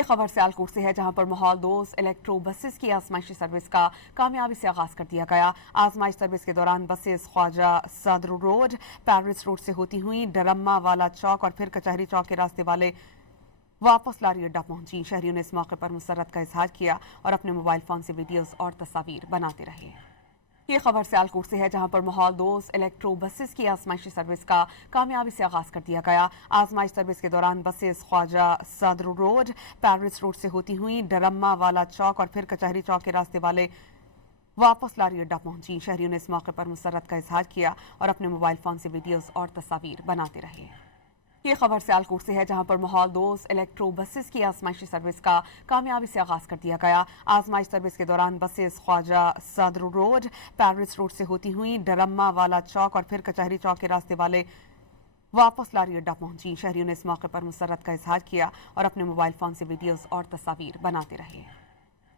ये खबर सियालकोट से है, जहां पर माहौल दोस्त इलेक्ट्रो बसेस की आजमाइशी सर्विस का कामयाबी से आगाज कर दिया गया। आजमाइश सर्विस के दौरान बसेस ख्वाजा सदर रोड, पैरिस रोड से होती हुई डरम्मा वाला चौक और फिर कचहरी चौक के रास्ते वाले वापस लारी अड्डा पहुंची। शहरियों ने इस मौके पर मुसर्रत का इजहार किया और अपने मोबाइल फोन से वीडियोस और तस्वीर बनाते रहे। ये खबर सियालकोट से है, जहां पर माहौल दोस्त इलेक्ट्रो बसेस की आजमाइशी सर्विस का कामयाबी से आगाज कर दिया गया। आजमाइश सर्विस के दौरान बसेस ख्वाजा सदर रोड, पैरिस रोड से होती हुई डरम्मा वाला चौक और फिर कचहरी चौक के रास्ते वाले वापस लारी अड्डा पहुंची। शहरियों ने इस मौके पर मुसर्रत का इजहार किया और अपने मोबाइल फोन से वीडियोस और तस्वीर बनाते रहे। ये खबर सियालकोट से है, जहां पर माहौल दोस्त इलेक्ट्रो बसेस की आजमाइशी सर्विस का कामयाबी से आगाज कर दिया गया। आजमाइश सर्विस के दौरान बसेस ख्वाजा सदर रोड, पैरिस रोड से होती हुई डरम्मा वाला चौक और फिर कचहरी चौक के रास्ते वाले वापस लारी अड्डा पहुंची। शहरियों ने इस मौके पर मुसर्रत का इजहार किया और अपने मोबाइल फोन से वीडियोस और तस्वीर बनाते रहे।